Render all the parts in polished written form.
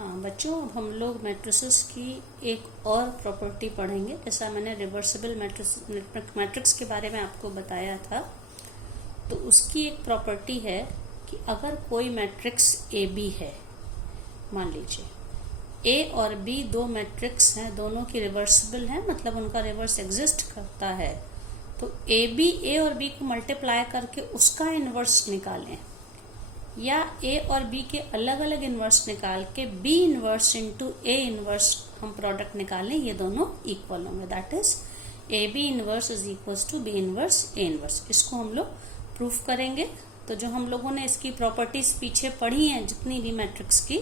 हाँ बच्चों, अब हम लोग मैट्रिसेस की एक और प्रॉपर्टी पढ़ेंगे। जैसा मैंने रिवर्सिबल मैट्रिक्स के बारे में आपको बताया था, तो उसकी एक प्रॉपर्टी है कि अगर कोई मैट्रिक्स ए बी है, मान लीजिए ए और बी दो मैट्रिक्स हैं, दोनों की रिवर्सिबल हैं, मतलब उनका रिवर्स एग्जिस्ट करता है, तो ए और बी को मल्टीप्लाई करके उसका इन्वर्स निकालें, या ए और बी के अलग अलग इन्वर्स निकाल के B inverse into A inverse हम प्रोडक्ट निकालें, ये दोनों इक्वल होंगे। That is A B inverse is equal to B inverse A inverse. इसको हम लोग प्रूफ करेंगे। तो जो हम लोगों ने इसकी प्रॉपर्टीज पीछे पढ़ी हैं जितनी भी मैट्रिक्स की,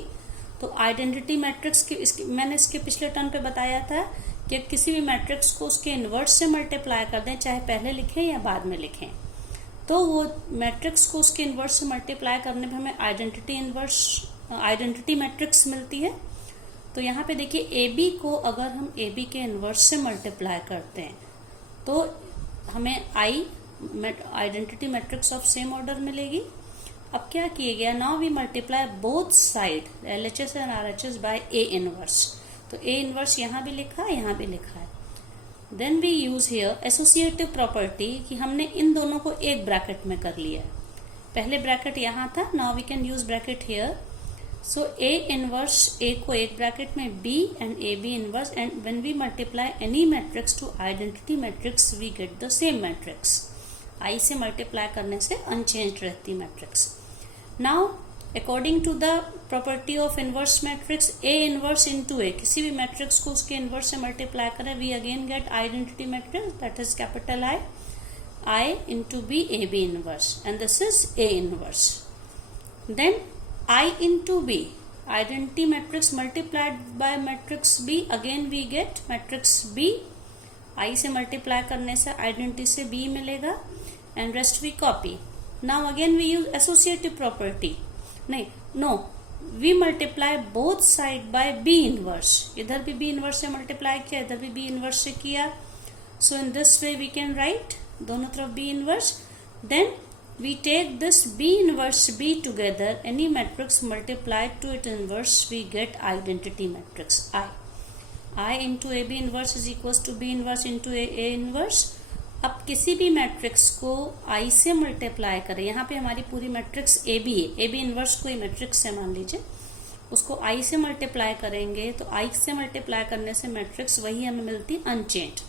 तो आइडेंटिटी मैट्रिक्स की मैंने इसके पिछले टर्म पे बताया था कि किसी भी मैट्रिक्स को उसके इन्वर्स से मल्टीप्लाई कर दें, चाहे पहले लिखें या बाद में लिखें, तो वो मैट्रिक्स को उसके इन्वर्स से मल्टीप्लाई करने पे हमें आइडेंटिटी मैट्रिक्स मिलती है। तो यहाँ पे देखिए ए बी को अगर हम ए बी के इन्वर्स से मल्टीप्लाई करते हैं तो हमें identity matrix of same order मिलेगी। अब क्या किया गया, now we multiply both side LHS and RHS by A inverse. तो ए इनवर्स यहाँ भी लिखा है, यहाँ भी लिखा है। Then we use here associative property कि हमने इन दोनों को एक ब्रैकेट में कर लिया है। पहले ब्रैकेट यहाँ था, now we can use bracket here. So A inverse A को एक ब्रैकेट में B and A B inverse, and when we multiply any matrix to identity matrix we get the same matrix. I से multiply करने से unchanged रहती matrix. Now according to the property of inverse matrix A inverse into A, किसी भी matrix को उसके inverse से multiply करें, we again get identity matrix, that is capital I into B A B inverse, and this is A inverse. Then I into B, identity matrix multiplied by matrix B, again we get matrix B. I से multiply करने से identity से B मिलेगा, and rest we copy. Now again we use associative property, we multiply both side by B inverse. इधर भी B inverse से multiply किया, इधर भी बी इनवर्स से किया। So in this way we can write दोनों तरफ B inverse. Then we take this B inverse B together, any matrix multiplied to it inverse, we get identity matrix I into A B inverse is equal to B inverse into A inverse. अब किसी भी matrix को आई से multiply करें, यहाँ पे हमारी पूरी मैट्रिक्स ए बी है, ए बी इनवर्स कोई मैट्रिक्स है मान लीजिए, उसको आई से मल्टीप्लाई करेंगे तो आई से मल्टीप्लाई करने से मैट्रिक्स वही हमें मिलती unchanged.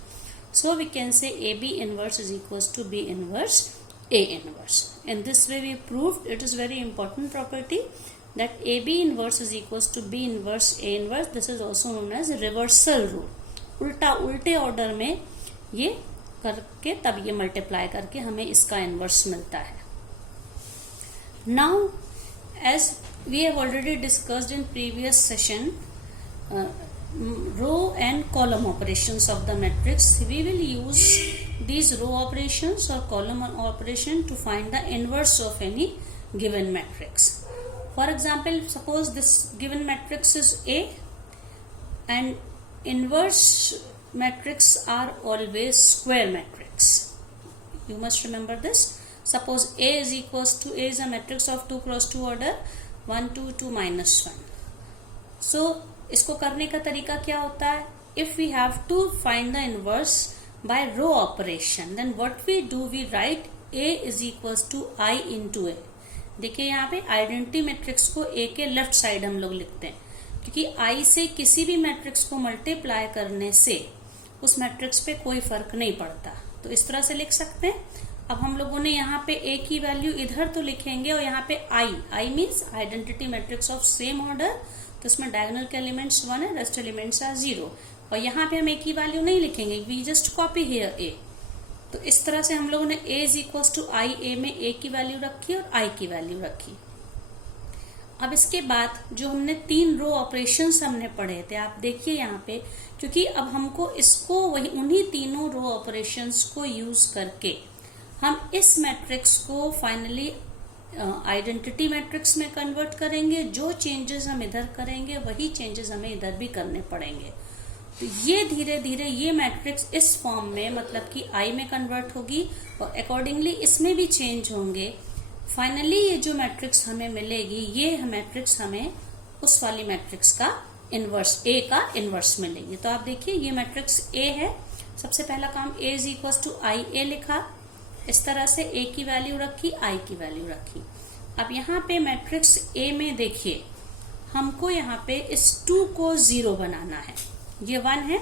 So we can say A B inverse is equal to B inverse A inverse. In this way we proved, it is very important property, that AB inverse is equals to B inverse A inverse. This is also known as reversal rule. उल्टे order में ये करके तब ये multiply करके हमें इसका inverse मिलता है। Now as we have already discussed in previous session row and column operations of the matrix, we will use these row operations or column operation to find the inverse of any given matrix. For example, suppose this given matrix is A and inverse matrix are always square matrix. You must remember this. Suppose A is equals to, A is a matrix of 2 cross 2 order 1 2 2 minus 1. So इसको करने का तरीका क्या होता है? If we have to find the inverse by row operation, then what we do, we write A is equals to I into A. देखिए यहाँ पे आइडेंटिटी मैट्रिक्स को ए के लेफ्ट साइड हम लोग लिखते हैं, क्योंकि आई से किसी भी मैट्रिक्स को मल्टीप्लाई करने से उस मैट्रिक्स पे कोई फर्क नहीं पड़ता, तो इस तरह से लिख सकते हैं। अब हम लोगों ने यहाँ पे ए की वैल्यू इधर तो लिखेंगे, और यहाँ पे I means identity matrix of same order, तो इसमें डायगोनल के एलिमेंट्स 1 है, रेस्ट एलिमेंट्स आर 0, और यहाँ पे हम ए की वैल्यू नहीं लिखेंगे, वी जस्ट कॉपी हियर ए। तो इस तरह से हम लोगों ने A इज इक्वल टू आई, ए में A की वैल्यू रखी और I की वैल्यू रखी। अब इसके बाद जो हमने 3 रो ऑपरेशंस हमने पढ़े थे, आप देखिए यहाँ पे, क्योंकि अब हमको इसको वही उन्हीं तीनों रो ऑपरेशंस को यूज करके हम इस मैट्रिक्स को फाइनली आइडेंटिटी मैट्रिक्स में कन्वर्ट करेंगे। जो चेंजेस हम इधर करेंगे वही चेंजेस हमें इधर भी करने पड़ेंगे। तो ये धीरे धीरे ये मैट्रिक्स इस फॉर्म में, मतलब कि आई में कन्वर्ट होगी और अकॉर्डिंगली इसमें भी चेंज होंगे। फाइनली ये जो मैट्रिक्स हमें मिलेगी, ये मैट्रिक्स हमें उस वाली मैट्रिक्स का इनवर्स, ए का इनवर्स मिलेंगे। तो आप देखिए ये मैट्रिक्स ए है, सबसे पहला काम ए इज इक्वल टू आई ए लिखा, इस तरह से ए की वैल्यू रखी, आई की वैल्यू रखी। अब यहाँ पे मैट्रिक्स ए में देखिए हमको यहाँ पे इस 2 को 0 बनाना है, ये 1 है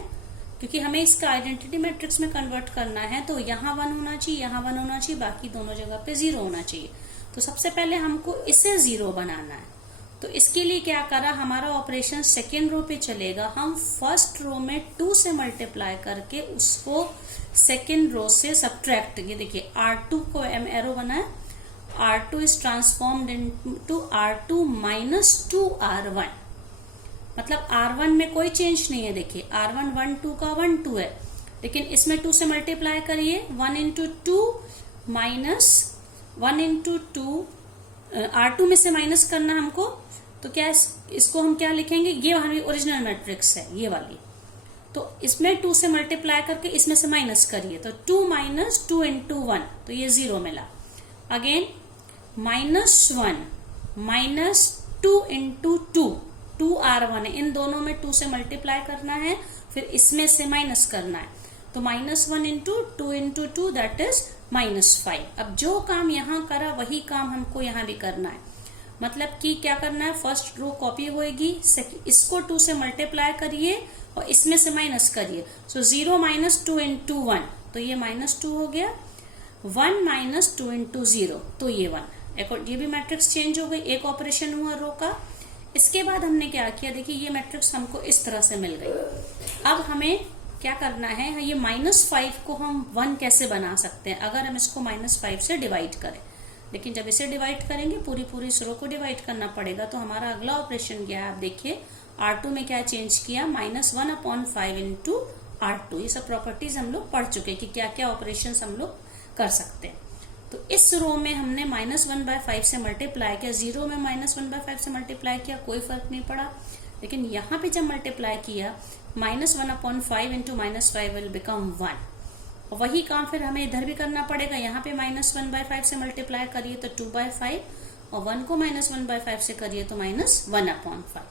क्योंकि हमें इसका आइडेंटिटी मैट्रिक्स में कन्वर्ट करना है, तो यहाँ 1 होना चाहिए, यहाँ 1 होना चाहिए, बाकी दोनों जगह पे 0 होना चाहिए। तो सबसे पहले हमको इसे 0 बनाना है। तो इसके लिए क्या करा, हमारा ऑपरेशन सेकेंड रो पे चलेगा, हम फर्स्ट रो में 2 से मल्टीप्लाई करके उसको सेकेंड रो से सब्ट्रैक्ट, ये देखिए R2 को एम एरो बनाए, R2 is transformed into R2 minus 2R1, मतलब R1 में कोई चेंज नहीं है। देखिए R1 1 2 का 1 2 है, लेकिन इसमें 2 से मल्टीप्लाई करिए, 1 इंटू 2 माइनस 1 इंटू 2, R2 में से माइनस करना हमको, तो क्या इसको हम क्या लिखेंगे, ये हमारी ओरिजिनल मैट्रिक्स है ये वाली, तो इसमें 2 से मल्टीप्लाई करके इसमें से माइनस करिए, तो 2 माइनस 2 इंटू 1, तो ये 0 मिला। अगेन -1 माइनस 2 इंटू 2R1 है, इन दोनों में 2 से मल्टीप्लाई करना है, फिर इसमें से माइनस करना है, तो -1 इंटू 2 इंटू 2 दैट इज -5। अब जो काम यहाँ करा वही काम हमको यहाँ भी करना है, मतलब कि क्या करना है, फर्स्ट रो कॉपी होएगी, इसको 2 से मल्टीप्लाई करिए और इसमें से माइनस करिए, सो 0 माइनस 2 इंटू 1, तो ये -2 हो गया, 1 माइनस 2 इंटू 0, तो ये 1, ये भी मैट्रिक्स चेंज हो गई, एक ऑपरेशन हुआ रो का। इसके बाद हमने क्या किया, देखिए ये मैट्रिक्स हमको इस तरह से मिल गई। अब हमें क्या करना है, ये -5 को हम 1 कैसे बना सकते हैं, अगर हम इसको -5 से डिवाइड करें, लेकिन जब इसे डिवाइड करेंगे पूरी इस रो को डिवाइड करना पड़ेगा। तो हमारा अगला ऑपरेशन क्या है, आप देखिए R2 में क्या चेंज किया, -1/5 इंटू R2, ये सब प्रॉपर्टीज हम लोग पढ़ चुके हैं कि क्या क्या ऑपरेशन हम लोग कर सकते हैं। तो इस रो में हमने -1/5 से मल्टीप्लाई किया, 0 में -1/5 से मल्टीप्लाई किया, कोई फर्क नहीं पड़ा, लेकिन यहाँ पे जब मल्टीप्लाई किया -1/5 इंटू -5 विल बिकम 1, और वही काम फिर हमें इधर भी करना पड़ेगा, यहाँ पे -1/5 से मल्टीप्लाई करिए तो 2/5, और 1 को -1/5 से करिए तो -1/5।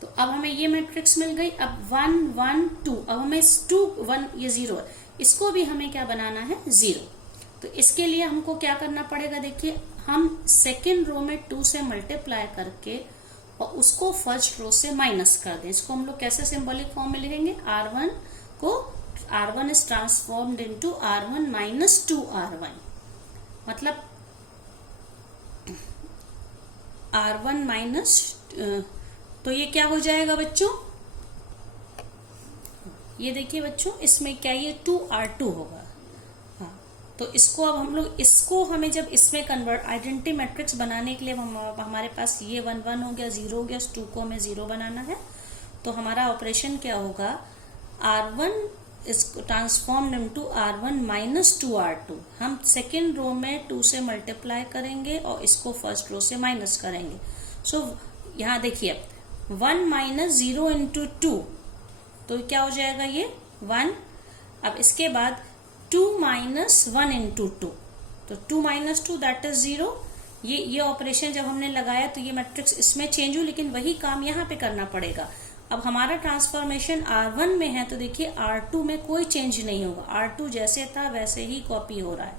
तो अब हमें ये मैट्रिक्स मिल गई। अब 1 1 2, अब हमें 2 1 ये 0 है, इसको भी हमें क्या बनाना है, 0। तो इसके लिए हमको क्या करना पड़ेगा, देखिए हम सेकेंड रो में 2 से मल्टीप्लाई करके और उसको फर्स्ट रो से माइनस कर दें। इसको हम लोग कैसे सिंबॉलिक फॉर्म में लिखेंगे, R1 is transformed into R1 minus 2R1, मतलब R1 माइनस, तो ये क्या हो जाएगा बच्चों, ये देखिए बच्चों इसमें क्या, ये 2R2 होगा। तो इसको अब हम लोग, इसको हमें जब इसमें कन्वर्ट आइडेंटिटी मैट्रिक्स बनाने के लिए हमारे पास ये 1 1 हो गया, 0 हो गया, 2 को हमें 0 बनाना है, तो हमारा ऑपरेशन क्या होगा, R1 is transformed into R1 minus 2R2, हम सेकेंड रो में 2 से मल्टीप्लाई करेंगे और इसको फर्स्ट रो से माइनस करेंगे। सो यहाँ देखिए 1 माइनस 0 इंटू 2, तो क्या हो जाएगा ये 1। अब इसके बाद 2 माइनस 1 इंटू 2, तो 2 माइनस 2 दैट इज 0। ये ऑपरेशन जब हमने लगाया तो ये मैट्रिक्स इसमें चेंज हुई, लेकिन वही काम यहाँ पे करना पड़ेगा। अब हमारा ट्रांसफॉर्मेशन R1 में है, तो देखिए R2 में कोई चेंज नहीं होगा, R2 जैसे था वैसे ही कॉपी हो रहा है।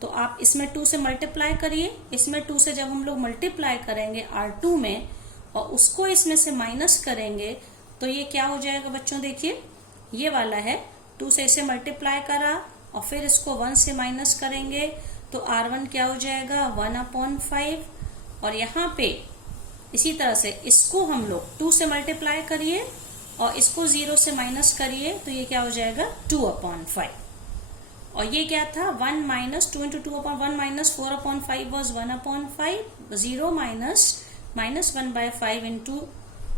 तो आप इसमें 2 से मल्टीप्लाई करिए, इसमें 2 से जब हम लोग मल्टीप्लाई करेंगे R2 में और उसको इसमें से माइनस करेंगे, तो ये क्या हो जाएगा बच्चों, देखिए ये वाला है, 2 से इसे मल्टीप्लाई करा और फिर इसको 1 से माइनस करेंगे, तो R1 क्या हो जाएगा 1/5, और यहाँ पे इसी तरह से इसको हम लोग 2 से मल्टीप्लाई करिए और इसको 0 से माइनस करिए, तो ये क्या हो जाएगा 2/5, और ये क्या था 1 minus 2 into 2/1 minus 4/5 was 1/5, 0 minus -1/5 into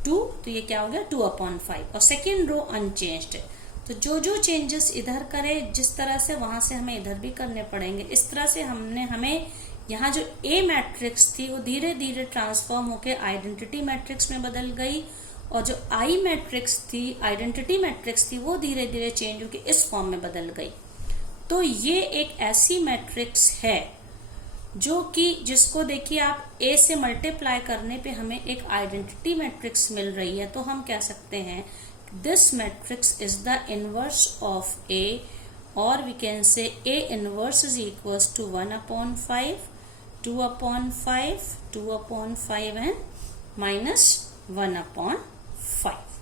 2, तो ये क्या हो गया 2/5, और सेकेंड रो अनचेंज्ड है। तो जो चेंजेस इधर करे जिस तरह से, वहां से हमें इधर भी करने पड़ेंगे। इस तरह से हमें यहाँ जो ए मैट्रिक्स थी वो धीरे धीरे ट्रांसफॉर्म होके आइडेंटिटी मैट्रिक्स में बदल गई, और जो आई मैट्रिक्स थी, आइडेंटिटी मैट्रिक्स थी, वो धीरे धीरे चेंज होके इस फॉर्म में बदल गई। तो ये एक ऐसी मैट्रिक्स है जो कि जिसको देखिए आप A से मल्टीप्लाई करने पे हमें एक आइडेंटिटी मैट्रिक्स मिल रही है, तो हम कह सकते हैं this matrix is the inverse of A, और we can say A inverse is equals to 1/5, 2/5, 2/5 and -1/5.